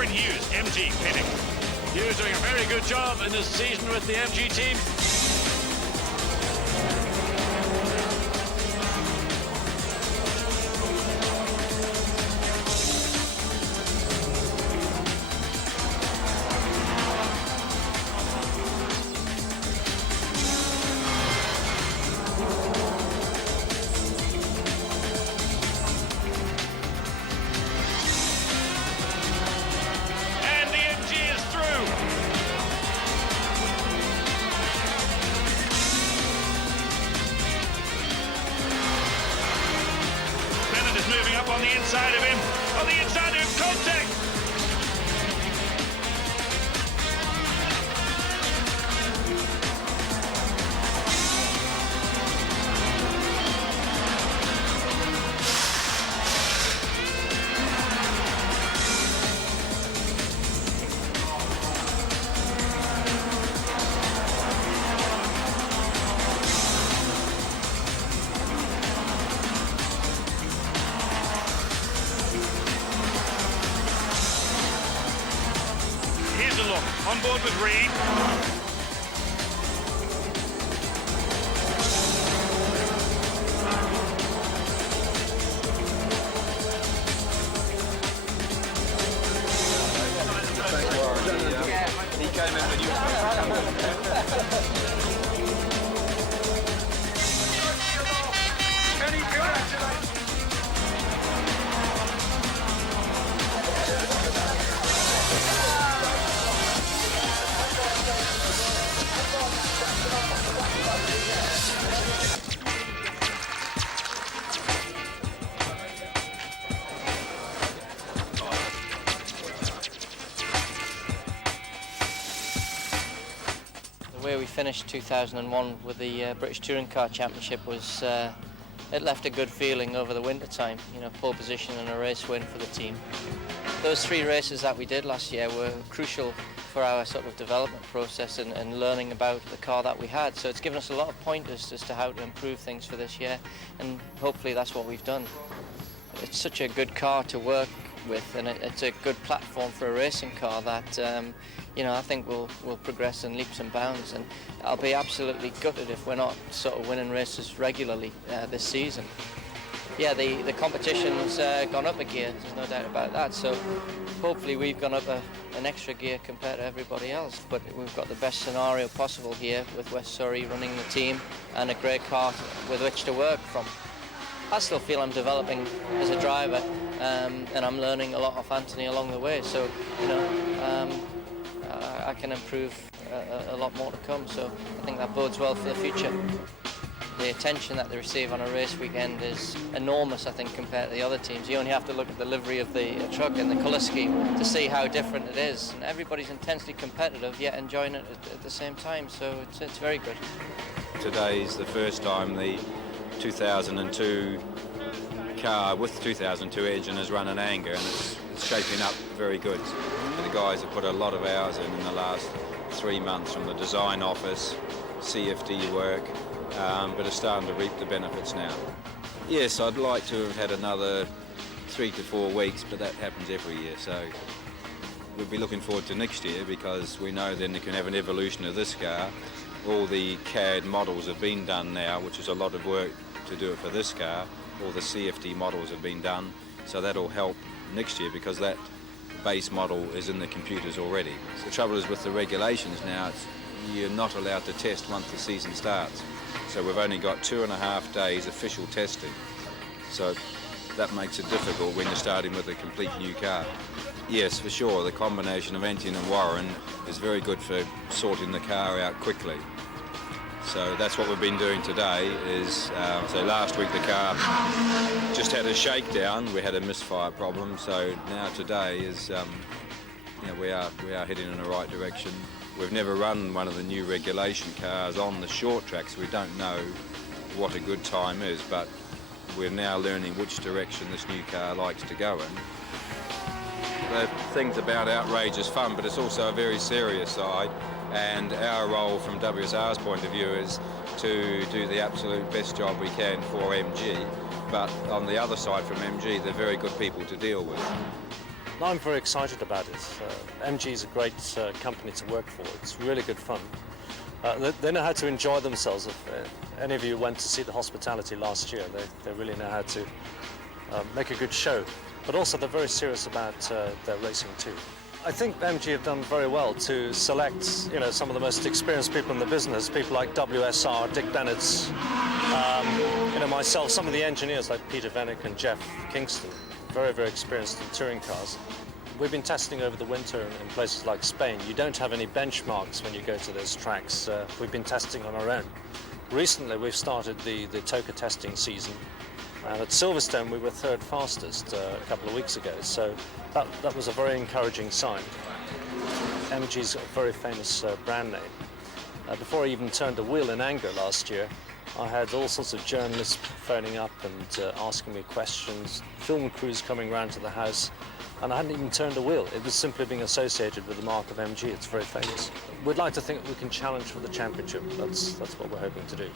Warren Hughes, MG pitting. Hughes doing a very good job in this season with the MG team. Moving up on the inside of him. On the inside of him, contact! Here's a look, on board with Reed. He came in when you Where we finished 2001 with the British Touring Car Championship was, it left a good feeling over the winter time, you know, pole position and a race win for the team. Those 3 races that we did last year were crucial for our sort of development process and learning about the car that we had, so it's given us a lot of pointers as to how to improve things for this year, and hopefully that's what we've done. It's such a good car to work with, and it's a good platform for a racing car that you know, I think we'll progress in leaps and bounds, and I'll be absolutely gutted if we're not sort of winning races regularly this season. Yeah, the competition's gone up a gear, there's no doubt about that, so hopefully we've gone up an extra gear compared to everybody else, but we've got the best scenario possible here with West Surrey running the team and a great car with which to work from. I still feel I'm developing as a driver, and I'm learning a lot off Anthony along the way, so you know, I can improve a lot more to come, so I think that bodes well for the future. The attention that they receive on a race weekend is enormous, I think, compared to the other teams. You only have to look at the livery of the truck and the colour scheme to see how different it is. And everybody's intensely competitive, yet enjoying it at the same time, so it's very good. Today is the first time the 2002 car with the 2002 engine has run an anger, and it's shaping up very good. The guys have put a lot of hours in the last 3 months from the design office, CFD work, but are starting to reap the benefits now. Yes, I'd like to have had another 3 to 4 weeks, but that happens every year, so we'll be looking forward to next year because we know then you can have an evolution of this car. All the CAD models have been done now, which is a lot of work to do it for this car. All the CFD models have been done, so that'll help next year because that base model is in the computers already. So the trouble is with the regulations now, you're not allowed to test once the season starts. So we've only got 2.5 days official testing. So that makes it difficult when you're starting with a complete new car. Yes, for sure, the combination of Anthony and Warren is very good for sorting the car out quickly. So that's what we've been doing today is, so last week the car just had a shakedown, we had a misfire problem, so now today is, you know, we are heading in the right direction. We've never run one of the new regulation cars on the short tracks, so we don't know what a good time is, but we're now learning which direction this new car likes to go in. The things about outrage is fun, but it's also a very serious side. And our role from WSR's point of view is to do the absolute best job we can for MG. But on the other side from MG, they're very good people to deal with. I'm very excited about it. MG is a great company to work for. It's really good fun. They know how to enjoy themselves. If any of you went to see the hospitality last year, they really know how to make a good show. But also they're very serious about their racing too. I think MG have done very well to select, some of the most experienced people in the business, people like WSR, Dick Bennett's, myself, some of the engineers like Peter Vennick and Jeff Kingston, very, very experienced in touring cars. We've been testing over the winter in places like Spain. You don't have any benchmarks when you go to those tracks. We've been testing on our own. Recently, we've started the ToCA testing season. And at Silverstone, we were third fastest a couple of weeks ago. So that was a very encouraging sign. MG's a very famous brand name. Before I even turned a wheel in anger last year, I had all sorts of journalists phoning up and asking me questions, film crews coming round to the house, and I hadn't even turned a wheel. It was simply being associated with the mark of MG. It's very famous. We'd like to think that we can challenge for the championship. That's what we're hoping to do.